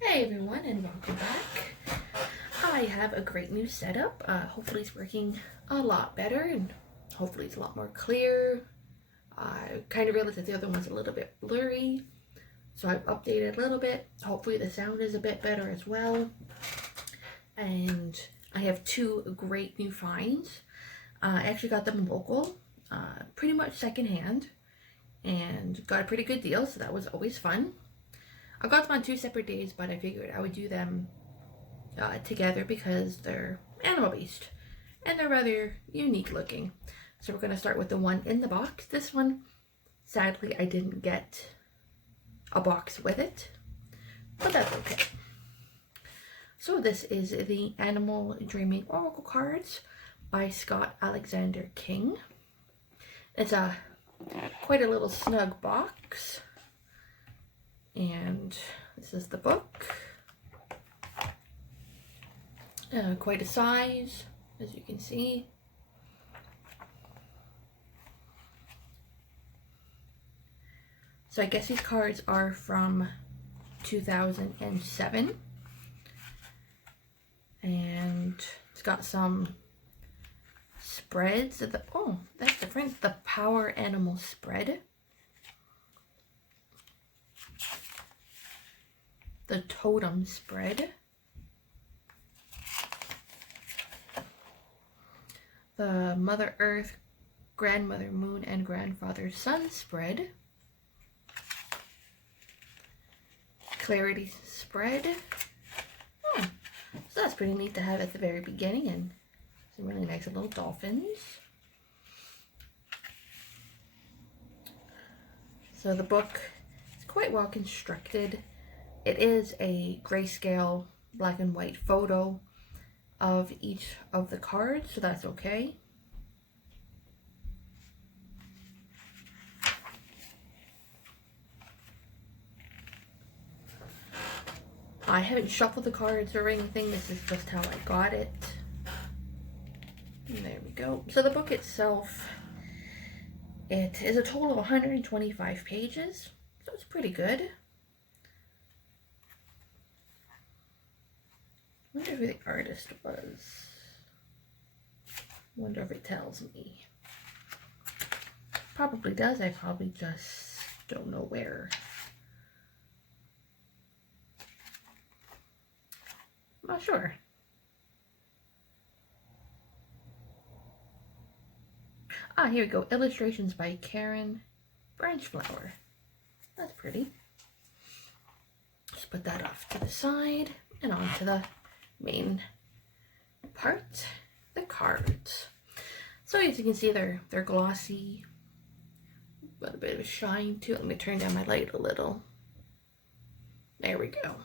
Hey everyone, and welcome back. I have a great new setup. Hopefully it's working a lot better, and hopefully it's a lot more clear. I kind of realized that the other one's a little bit blurry, so I've updated a little bit. Hopefully the sound is a bit better as well. And I have two great new finds. I actually got them local, pretty much secondhand, and got a pretty good deal, so that was always fun. I got them on two separate days, but I figured I would do them together because they're animal based and they're rather unique looking. So we're going to start with the one in the box. This one, sadly, I didn't get a box with it, but that's okay. So this is the Animal Dreaming Oracle cards by Scott Alexander King. It's quite a little snug box. And this is the book. Quite a size, as you can see. So I guess these cards are from 2007. And it's got some spreads. Oh, that's different. The Power Animal spread. The Totem spread, the Mother Earth, Grandmother Moon, and Grandfather Sun spread, Clarity spread. Oh, so that's pretty neat to have at the very beginning, and some really nice little dolphins. So the book is quite well constructed. It is a grayscale black and white photo of each of the cards, so that's okay. I haven't shuffled the cards or anything. This is just how I got it. And there we go. So the book itself, it is a total of 125 pages, so it's pretty good. I wonder who the artist was. I wonder if it tells me. Probably does. I probably just don't know where. I'm not sure. Here we go. Illustrations by Karen Branchflower. That's pretty. Just put that off to the side and on to the main part, the cards. So as you can see, they're glossy, got a bit of a shine to it. Let me turn down my light a little. There we go.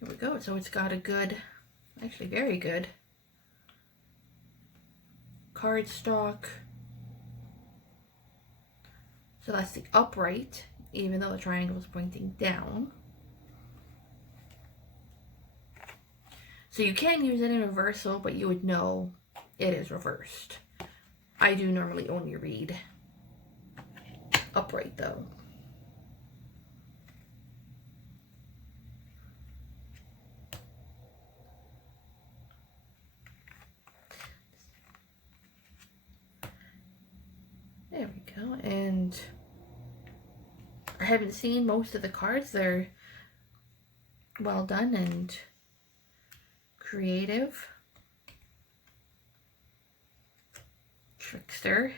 Here we go. So it's got a good, actually very good cardstock. So that's the upright, even though the triangle is pointing down. So you can use it in reversal, but you would know it is reversed. I do normally only read upright though. There we go. And I haven't seen most of the cards. They're well done and creative. Trickster.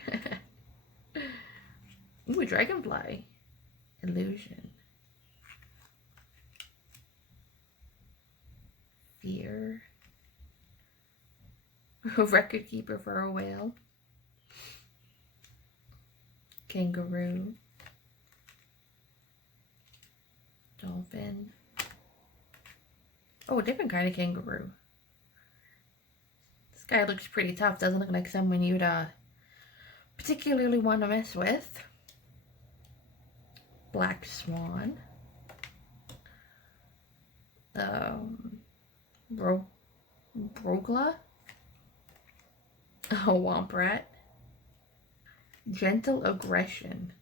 Ooh, Dragonfly. Illusion. Fear. Record keeper for a whale. Kangaroo. Dolphin. Oh, a different kind of kangaroo. This guy looks pretty tough. Doesn't look like someone you'd particularly want to mess with. Black swan. Brogla. Oh, womp rat. Gentle aggression.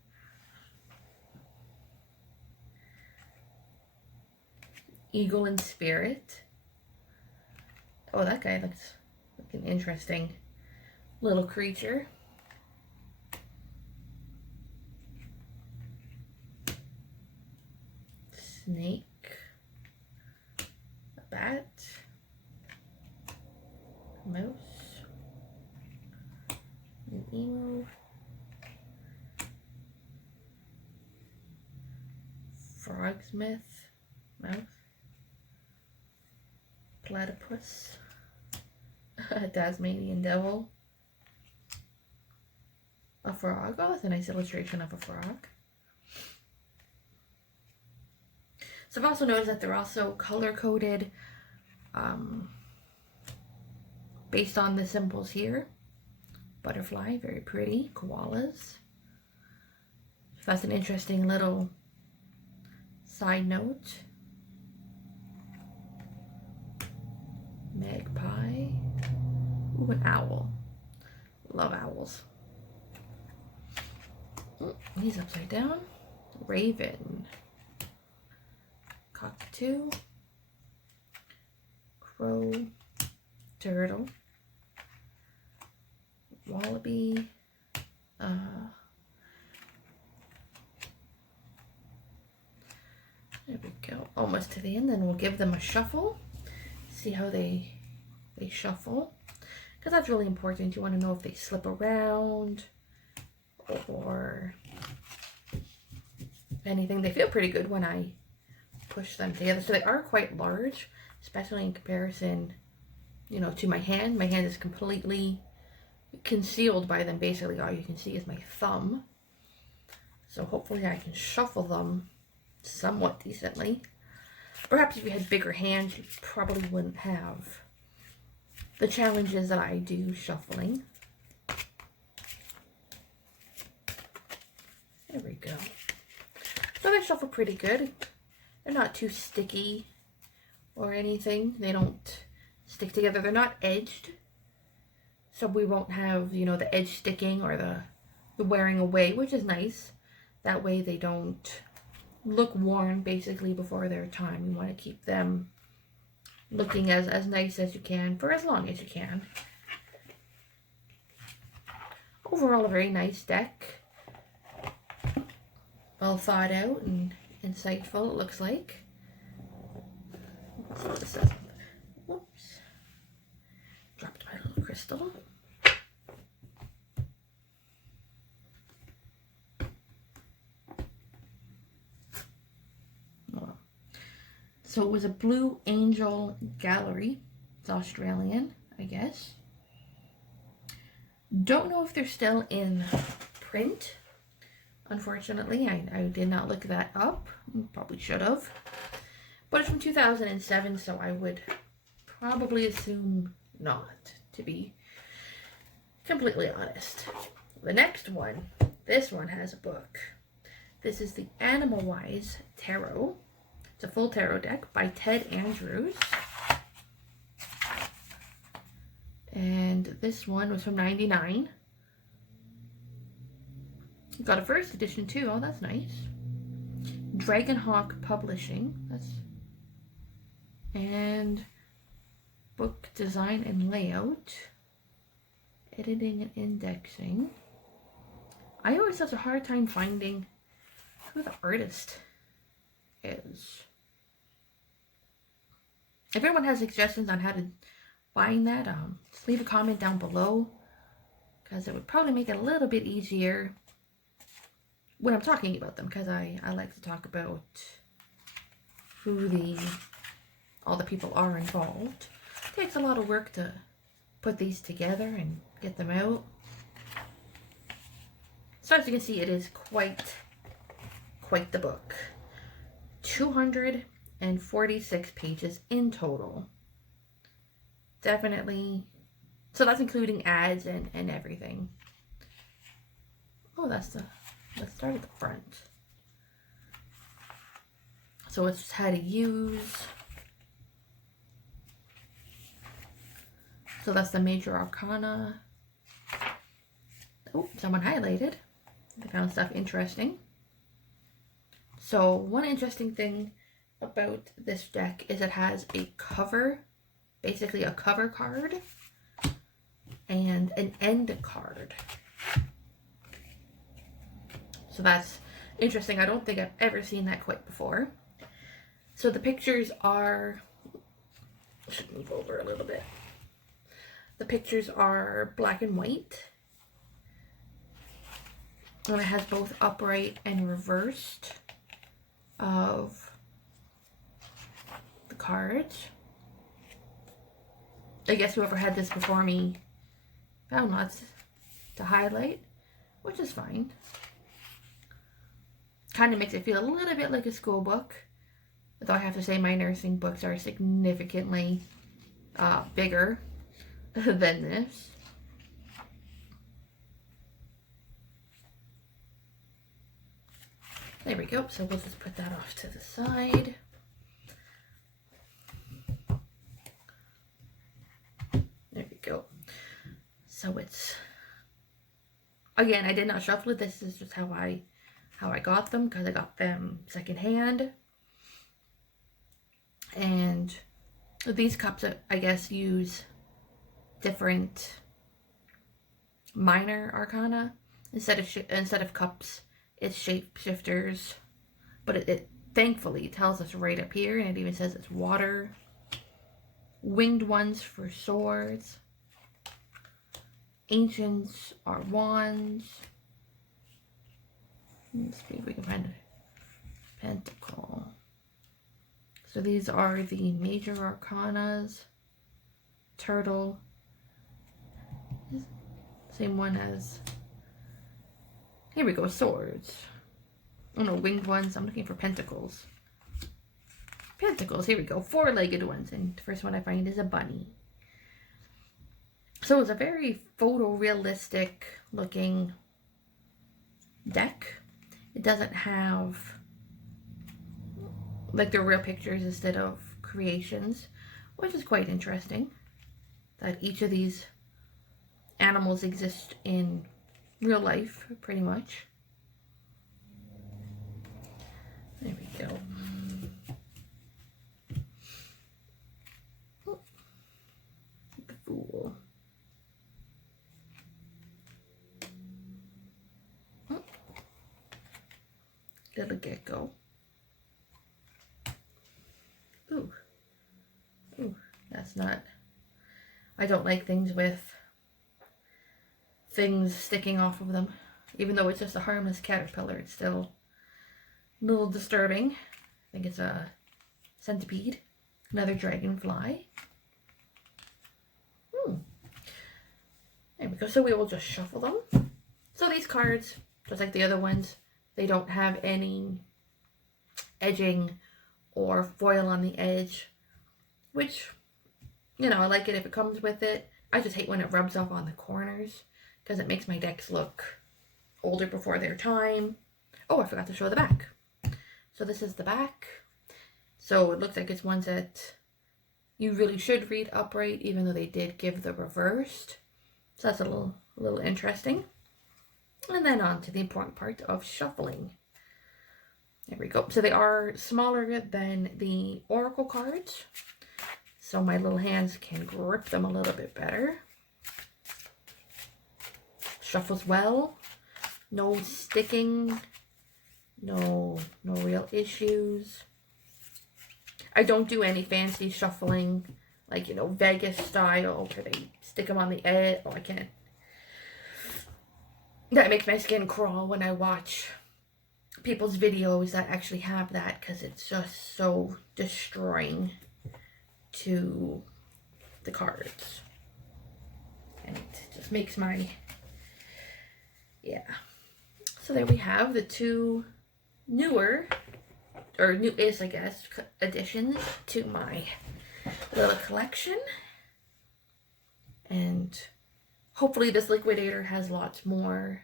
eagle in spirit. Oh, that guy looks like an interesting little creature. Snake. A bat. A mouse. An emu. Frogsmith. Mouse. Platypus. A Tasmanian devil. A frog. Oh, that's a nice illustration of a frog. So I've also noticed that they're also color-coded based on the symbols here. Butterfly, very pretty. Koalas. That's an interesting little side note. Magpie. Ooh, an owl. Love owls. Oh, he's upside down. Raven. Cockatoo. Crow. Turtle. Wallaby. There we go. Almost to the end. Then we'll give them a shuffle. See how they shuffle. Because that's really important. You want to know if they slip around or anything. They feel pretty good when I push them together. So they are quite large, especially in comparison, you know, to my hand. My hand is completely concealed by them. Basically, all you can see is my thumb. So hopefully I can shuffle them somewhat decently. Perhaps if you had bigger hands, you probably wouldn't have the challenges that I do shuffling. There we go. So they shuffle pretty good. They're not too sticky or anything. They don't stick together. They're not edged. So we won't have, you know, the edge sticking or the wearing away, which is nice. That way they don't look worn basically before their time. You want to keep them looking as nice as you can for as long as you can. Overall, a very nice deck. Well thought out and insightful, it looks like. Let's see what this says. Whoops. Dropped my little crystal. So it was a Blue Angel Gallery. It's Australian, I guess. Don't know if they're still in print. Unfortunately, I did not look that up. Probably should have. But it's from 2007, so I would probably assume not, to be completely honest. The next one, this one has a book. This is the Animal Wise Tarot. It's a full tarot deck by Ted Andrews. And this one was from '99. Got a first edition too. Oh, that's nice. Dragonhawk Publishing. And book design and layout. Editing and indexing. I always have a hard time finding who the artist is. If everyone has suggestions on how to find that, just leave a comment down below, because it would probably make it a little bit easier when I'm talking about them, because I like to talk about who all the people are involved. It takes a lot of work to put these together and get them out. So as you can see, it is quite the book. 246 pages in total. Definitely. So that's including ads and everything. Oh, let's start at the front. So it's how to use. So that's the major arcana. Oh, someone highlighted. They found stuff interesting. So one interesting thing about this deck is it has a cover, basically a cover card, and an end card. So that's interesting. I don't think I've ever seen that quite before. So the pictures are, I should move over a little bit. The pictures are black and white. And it has both upright and reversed of the cards. I guess whoever had this before me found lots to highlight, which is fine. Kind of makes it feel a little bit like a school book. Though I have to say my nursing books are significantly bigger than this. There we go. So we'll just put that off to the side. There we go. So it's, again, I did not shuffle it. This is just how I got them, because I got them secondhand. And these cups, I guess, use different minor arcana. Instead of cups, it's shapeshifters. But it thankfully tells us right up here, and it even says it's water. Winged ones for swords. Ancients are wands. Let's see if we can find a pentacle. So these are the major arcanas. Turtle. Same one as, here we go, swords. Oh no, winged ones. I'm looking for pentacles. Pentacles, here we go. Four-legged ones. And the first one I find is a bunny. So it's a very photorealistic looking deck. It doesn't have like the real pictures instead of creations, which is quite interesting that each of these animals exist in real life pretty much. There we go. Oh, the Fool. Oh. Little gecko. Ooh. Ooh, that's not, I don't like things with things sticking off of them. Even though it's just a harmless caterpillar, it's still a little disturbing. I think it's a centipede. Another dragonfly. There we go. So we will just shuffle them. So these cards, just like the other ones, they don't have any edging or foil on the edge, which, you know, I like it if it comes with it. I just hate when it rubs off on the corners because it makes my decks look older before their time. Oh, I forgot to show the back. So this is the back. So it looks like it's ones that you really should read upright, even though they did give the reversed. So that's a little interesting. And then on to the important part of shuffling. There we go. So they are smaller than the oracle cards, so my little hands can grip them a little bit better. Shuffles well. No sticking. No real issues. I don't do any fancy shuffling, like, you know, Vegas style, where they stick them on the edge. Oh, I can't. That makes my skin crawl when I watch people's videos that actually have that, because it's just so destroying to the cards. And it just makes my, yeah. So there we have the two newer, or newest, I guess, additions to my little collection. And hopefully this liquidator has lots more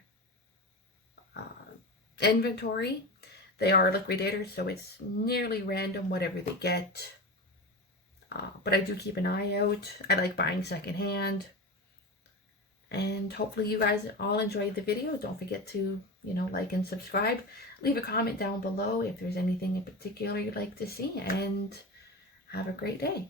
inventory. They are liquidators, so it's nearly random whatever they get. But I do keep an eye out. I like buying secondhand. And hopefully you guys all enjoyed the video. Don't forget to, like and subscribe. Leave a comment down below if there's anything in particular you'd like to see. And have a great day.